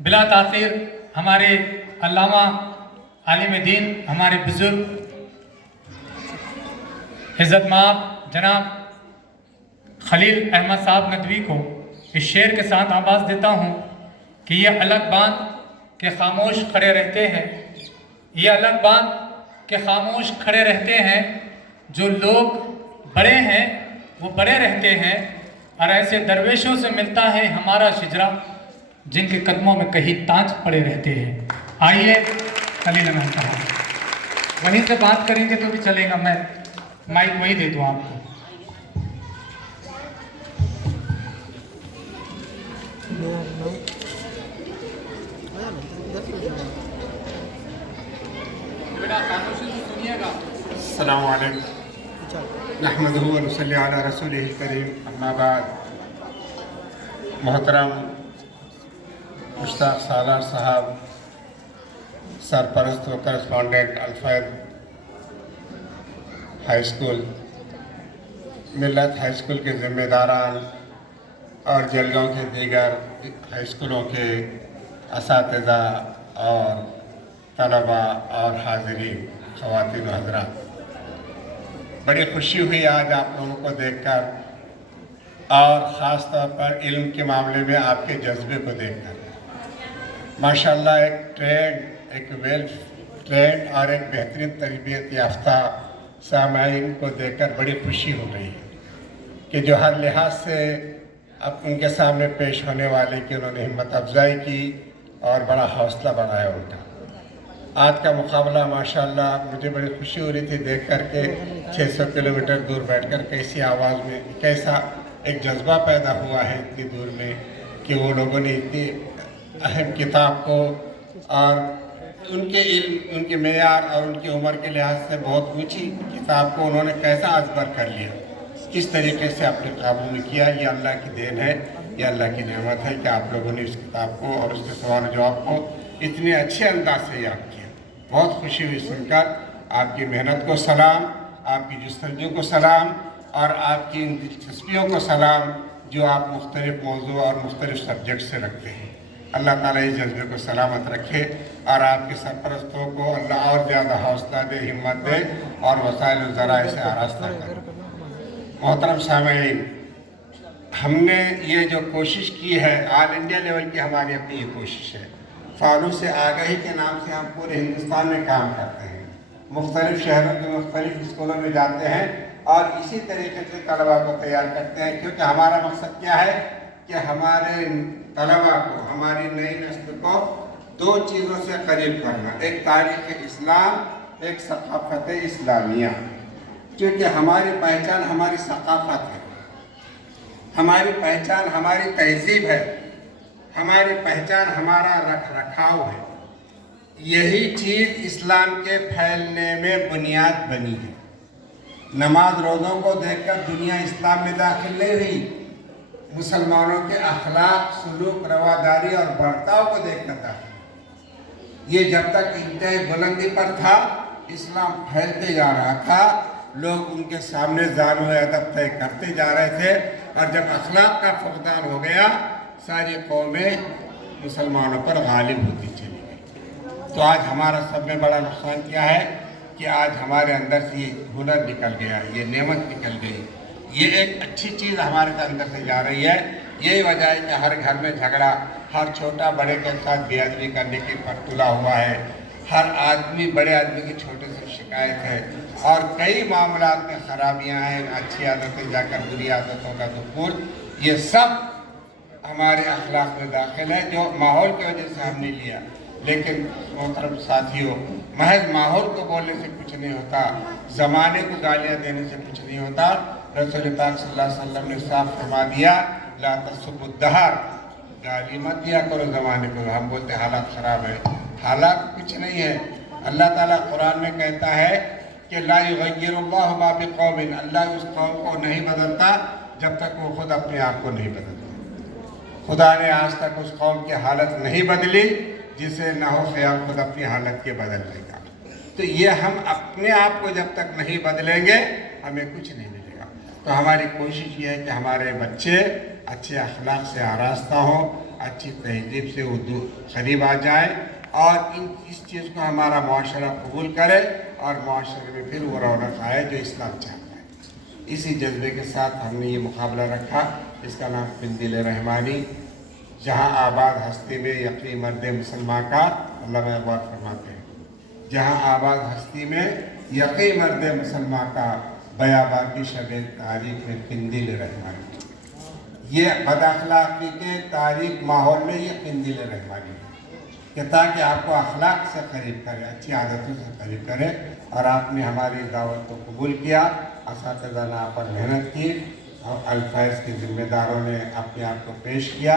بلا تاخیر ہمارے علامہ عالم دین، ہمارے بزرگ عزت مآب جناب خلیل احمد صاحب ندوی کو اس شعر کے ساتھ آواز دیتا ہوں کہ یہ الگ بات کہ خاموش کھڑے رہتے ہیں، یہ الگ بات کہ خاموش کھڑے رہتے ہیں، جو لوگ بڑے ہیں وہ بڑے رہتے ہیں، اور ایسے درویشوں سے ملتا ہے ہمارا شجرا جن کے قدموں میں کہیں تاج پڑے رہتے ہیں۔ آئیے خلیل احمد صاحب وہیں سے بات کریں گے تو بھی چلے گا، میں مائک وہی دے دوں آپ کو۔ السلام علیکم، نحمدہ و نصلی علی رسولہ الکریم، اما بعد۔ محترم مشتاق سالار صاحب، سرپرست و کرسپونڈنٹ الفید ہائی اسکول، ملت ہائی اسکول کے ذمہ داران اور جلگاؤں کے دیگر ہائی اسکولوں کے اساتذہ اور طلباء اور حاضرین، خواتین و حضرات، بڑی خوشی ہوئی آج آپ لوگوں کو دیکھ کر، اور خاص طور پر علم کے معاملے میں آپ کے جذبے کو دیکھ کر۔ ماشاءاللہ ایک ویل ٹرینڈ اور ایک بہترین تربیت یافتہ سامعین کو دیکھ کر بڑی خوشی ہو رہی ہے کہ جو ہر لحاظ سے اب ان کے سامنے پیش ہونے والے کی انہوں نے ہمت افزائی کی اور بڑا حوصلہ بڑھایا ان کا۔ آج کا مقابلہ ماشاءاللہ مجھے بڑی خوشی ہو رہی تھی دیکھ کر کے 600 کلومیٹر دور بیٹھ کر کیسی آواز میں کیسا ایک جذبہ پیدا ہوا ہے اتنی دور میں، کہ وہ لوگوں نے اتنی اہم کتاب کو اور ان کے علم، ان کے معیار اور ان کی عمر کے لحاظ سے بہت اونچی کتاب کو انہوں نے کیسا ازبر کر لیا، کس طریقے سے اپنے قابو میں کیا۔ یہ اللہ کی دین ہے، یہ اللہ کی نعمت ہے کہ آپ لوگوں نے اس کتاب کو اور اس کے سوال و جواب کو اتنے اچھے انداز سے یاد کیا۔ بہت خوشی ہوئی سن کر۔ آپ کی محنت کو سلام، آپ کی جستجو کو سلام، اور آپ کی ان دلچسپیوں کو سلام جو آپ مختلف موضوع اور مختلف سبجیکٹ سے رکھتے ہیں۔ اللہ تعالیٰ اس جذبے کو سلامت رکھے اور آپ کے سرپرستوں کو اللہ اور زیادہ حوصلہ دے، ہمت دے اور وسائل و ذرائع سے آراستہ کرے۔ محترم سامعین، ہم نے یہ جو کوشش کی ہے، آل انڈیا لیول کی ہماری اپنی یہ کوشش ہے۔ فالو سے آگہی کے نام سے ہم پورے ہندوستان میں کام کرتے ہیں، مختلف شہروں کے مختلف اسکولوں میں جاتے ہیں اور اسی طریقے سے طلباء کو تیار کرتے ہیں، کیونکہ ہمارا مقصد کیا ہے کہ ہمارے طلباء کو، ہماری نئی نسل کو دو چیزوں سے قریب کرنا، ایک تاریخ اسلام، ایک ثقافت اسلامیہ، کیونکہ ہماری پہچان ہماری ثقافت ہے، ہماری پہچان ہماری تہذیب ہے، ہماری پہچان ہمارا رکھ رکھاؤ ہے۔ یہی چیز اسلام کے پھیلنے میں بنیاد بنی ہے۔ نماز روزوں کو دیکھ کر دنیا اسلام میں داخل نہیں ہوئی، مسلمانوں کے اخلاق، سلوک، رواداری اور برتاؤ کو دیکھ کر داخل ہوئی۔ یہ جب تک انتہائی بلندی پر تھا، اسلام پھیلتے جا رہا تھا، لوگ ان کے سامنے ظالم و ادب طے کرتے جا رہے تھے، اور جب اخلاق کا فقدان ہو گیا، ساری قومیں مسلمانوں پر غالب ہوتی چلی گئی۔ تو آج ہمارا سب میں بڑا نقصان کیا ہے کہ آج ہمارے اندر سے یہ ہنر نکل گیا، یہ نعمت نکل گئی، یہ ایک اچھی چیز ہمارے اندر سے جا رہی ہے۔ یہی وجہ ہے کہ ہر گھر میں جھگڑا، ہر چھوٹا بڑے کے ساتھ بے ادبی کرنے کی پر تلا ہوا ہے، ہر آدمی بڑے آدمی کی چھوٹے سے شکایت ہے، اور کئی معاملات میں خرابیاں ہیں، اچھی عادتیں جا کر بری عادتوں کا دخول، یہ سب ہمارے اخلاق میں داخل ہے جو ماحول کی وجہ سے ہم نے لیا۔ لیکن محترم ساتھیوں، محض ماحول کو بولنے سے کچھ نہیں ہوتا، زمانے کو گالیاں دینے سے کچھ نہیں ہوتا۔ رسول پاک صلی اللہ علیہ وسلم نے صاف فرما دیا، لا تسبوا الدہر، گالی مت دیا کرو زمانے کو۔ ہم بولتے حالات خراب ہے، حالات کچھ نہیں ہے۔ اللہ تعالیٰ قرآن میں کہتا ہے کہ لا یغیر اللہ ما بقوم، اللہ اس قوم کو نہیں بدلتا جب تک وہ خود اپنے آپ کو نہیں بدلتا۔ خدا نے آج تک اس قوم کی حالت نہیں بدلی جسے نہ ہو خیال خود اپنی حالت کے بدلنے کا۔ تو یہ ہم اپنے آپ کو جب تک نہیں بدلیں گے ہمیں کچھ نہیں ملے گا۔ تو ہماری کوشش یہ ہے کہ ہمارے بچے اچھے اخلاق سے آراستہ ہوں، अच्छी तहजीब से उर्दू करीब आ जाए और इस चीज़ को हमारा मुआशरा कबूल करे और मुआशरे में फिर वो रौनक आए जो इस्लाम चाहता है। इसी जज्बे के साथ हमने ये मुकाबला रखा। इसका नाम पिंदिल रहमानी, जहाँ आबाद हस्ती में यकी मर्द मुसलमान का अल्लामा इकबाल फरमाते हैं, जहाँ आबाद हस्ती में यकी मर्द मुसलमान का बयाबान की शब तारीख में पिंदिल रहमानी। ये बदअखलाक़ी के तारीख माहौल में ये पिंदिल रहमानी कि ताकि आपको अखलाक से करीब करे, अच्छी आदतों से करीब करे। और आपने हमारी दावत को कबूल किया, असातिज़ा ने आप पर मेहनत की और अल-फैज़ के ज़िम्मेदारों ने अपने आप को पेश किया।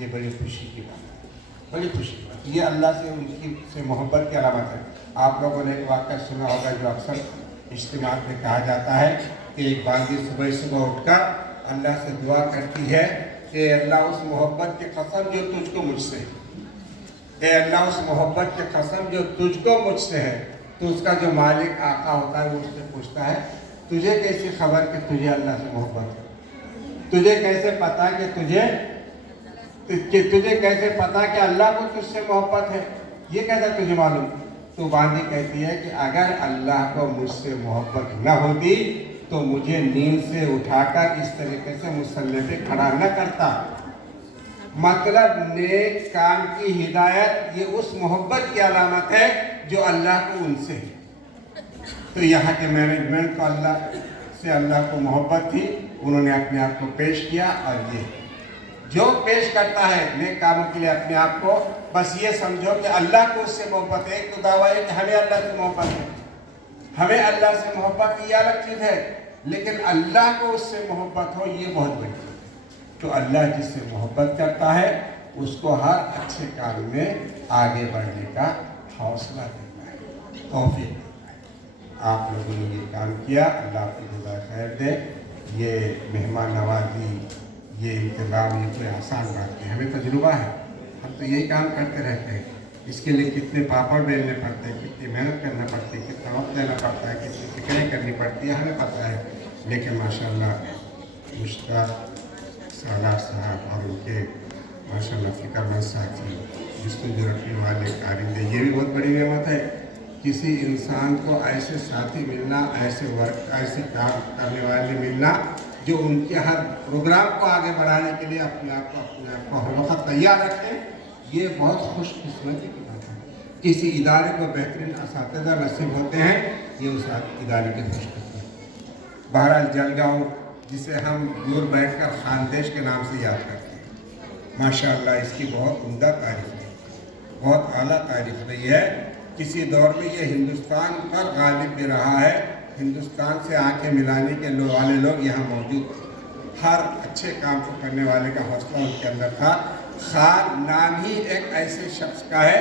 ये बड़ी खुशी की बात है, बड़ी खुशी की बात। ये अल्लाह से उनकी से मोहब्बत की अलामत है। आप लोगों ने एक वाक़या सुना होगा जो अक्सर इज्तिमा में कहा जाता है कि एक बांदी सुबह सुबह उठकर अल्लाह से दुआ करती है कि अल्लाह उस मोहब्बत की कसम जो तुझको मुझसे है, अल्लाह उस मोहब्बत की कसम जो तुझको मुझसे है। तो उसका जो मालिक आका होता है वो उससे पूछता है तुझे कैसी खबर कि तुझे अल्लाह से मोहब्बत है, तुझे कैसे पता कि तुझे कैसे पता कि अल्लाह को तुझसे मोहब्बत है, ये कैसा तुझे मालूम। तो बांदी कहती है कि अगर अल्लाह को मुझसे मोहब्बत न होती तो मुझे नींद से उठाकर इस तरीके से मुसल्ले पे खड़ा न करता। मतलब नेक काम की हिदायत ये उस मोहब्बत की अलामत है जो अल्लाह को उनसे है। तो यहाँ के मैनेजमेंट को अल्लाह को मोहब्बत थी, उन्होंने अपने आप को पेश किया। और ये जो पेश करता है नेक कामों के लिए अपने आप को, बस ये समझो कि अल्लाह को उससे मोहब्बत है। एक तो दावा है कि हमें अल्लाह से मोहब्बत है, हमें अल्लाह से मोहब्बत ये अलग चीज़ है, लेकिन अल्लाह को उससे मोहब्बत हो ये बहुत बड़ी चीज़ है। तो अल्लाह जिससे मोहब्बत करता है उसको हर अच्छे काम में आगे बढ़ने का हौसला देता है, तौफीक देता है। आप लोगों ने ये काम किया, अल्लाह आपको जज़ाए खैर दे। ये मेहमान नवाजी, ये इंतज़ाम, ये कोई आसान बात नहीं, हमें तजुर्बा है, हम तो यही काम करते रहते हैं। इसके लिए कितने पापड़ बेलने पड़ते हैं, कितनी मेहनत करना पड़ती है, कितना वक्त देना पड़ता है, कितनी फिक्रें करनी पड़ती है, हमें पता है। लेकिन माशाअल्लाह मुश्ताक सालार साहब और उनके माशाअल्लाह फ़िक्रमंद साथी, जिसको जो रखने वाले कारिंदे, ये भी बहुत बड़ी नेमत है। किसी इंसान को ऐसे साथी मिलना, ऐसे काम करने वाले मिलना जो उनके हर प्रोग्राम को आगे बढ़ाने के लिए अपने आप को हर वक्त तैयार रखें, ये बहुत खुशकिस्मती की बात है। किसी इदारे को बेहतरीन असातिज़ा नसीब होते हैं, ये उस इदारे की खुशकिस्मती। बहरहाल जलगांव, जिसे हम दूर बैठकर खानदेश के नाम से याद करते हैं, माशाअल्लाह इसकी बहुत उम्दा तारीफ है, बहुत आला तारीफ रही है। किसी दौर में ये हिंदुस्तान पर गालिब भी रहा है। हिंदुस्तान से आंखें मिलाने के वाले लोग यहाँ मौजूद थे। हर अच्छे काम को करने वाले का हौसला उनके अंदर था। खान नाम ही एक ऐसे शख्स का है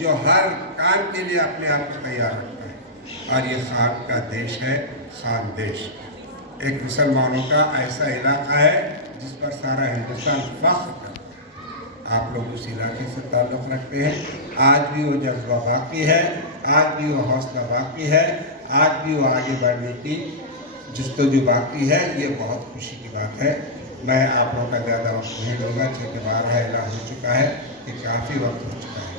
जो हर काम के लिए अपने आप को तैयार रखता है। और ये खान का देश है, खान देश एक मुसलमानों का ऐसा इलाका है जिस पर सारा हिंदुस्तान फख्र करता है। आप लोग उस इलाके से ताल्लुक़ रखते हैं, आज भी वो जज्बा बाकी है, आज भी वो हौसला बाकी है, आज भी वो आगे बढ़ने की जस्तजू बाकी है। ये बहुत खुशी की बात है। मैं आप लोगों का ज़्यादा वक्त नहीं लूँगा, चूँकि 12 ऐलान हो चुका है कि काफ़ी वक्त हो चुका है,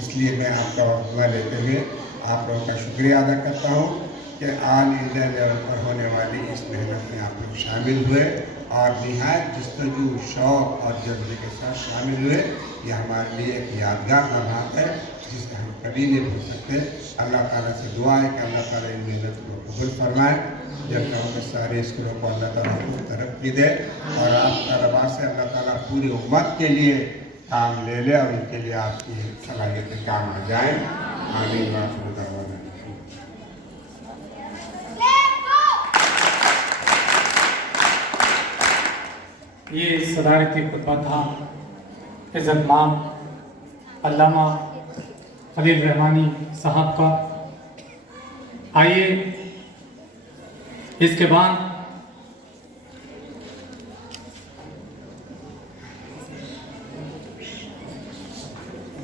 इसलिए मैं आपका वक्त लेते हुए आप लोगों का शुक्रिया अदा करता हूँ कि ऑल इंडिया लेवल पर होने वाली इस मेहनत में आप लोग शामिल हुए और निहायत जस्तजू, शौक़ और जज्बे के साथ शामिल हुए। ये हमारे लिए एक यादगार लम्हा है जिसे हम कभी नहीं भूल सकते। अल्लाह ताला से दुआ है कि अल्लाह ताला इन मेहनत को कबूल फरमाए, जलगांव के सारे स्कूलों को अल्लाह ताला खूब तरक्की दे और आपका रबा से अल्लाह ताला पूरी उम्मत के लिए काम ले ले और उनके लिए आपकी सलाहियतें काम आ जाएँ। आमीन। ये सदारती खुतबा था इज़्ज़तमान अल्लामा खलील रहमानी साहब का। आइए इसके बाद